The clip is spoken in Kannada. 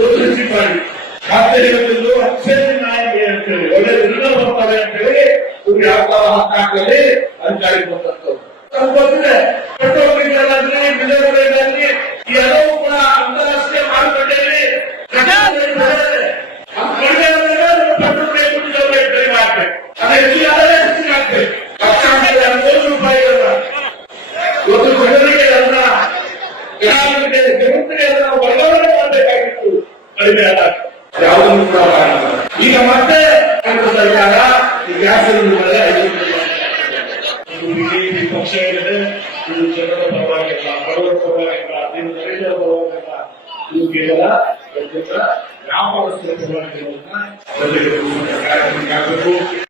ಯೋಚಿಸಿ ಮಾಡಿ. ಮತ್ತೆ ಇವತ್ತು ಅಕ್ಷರ ನಾಯಕಿ ಅಂತೇಳಿ ಒಳ್ಳೆ ನಿರ್ಣಯ ಬರ್ತಾರೆ ಅಂತೇಳಿ ಇವ್ರು ಯಾವ ತರ ಹಕ್ಕಾಗ್ತದೆ ಅಧಿಕಾರಿ ಬಂದದ್ದು ಎಲ್ಲವೂ ಕೂಡ ಅಂತಾರಾಷ್ಟ್ರೀಯ ಮಾರುಕಟ್ಟೆಯಲ್ಲಿ ಇವತ್ತು ಜನರಿಗೆ ಅದನ್ನ ಜನತೆಗೆ ಅದನ್ನ ವರ್ಗಾವಣೆ ಮಾಡಬೇಕಾಗಿತ್ತು, ಕಡಿಮೆ ಆದ ಯಾವುದನ್ನು ಕೂಡ ಈಗ ಮತ್ತೆ ಸರ್ಕಾರ ಈ ಗ್ಯಾಸ್ ಬಿಜೆಪಿ ಪಕ್ಷ ಏನಿದೆ ಇದು ಜನರ ಪರವಾಗಿಲ್ಲ, ಬಡವರ ಪರವಾಗಿಲ್ಲ, ನೀವು ರೈತರ ಪರವಾಗಿಲ್ಲ, ಇದು ಕೇವಲ ವ್ಯಾಪಾರಸ್ಥರ ಪರವಾಗಿಲ್ಲ.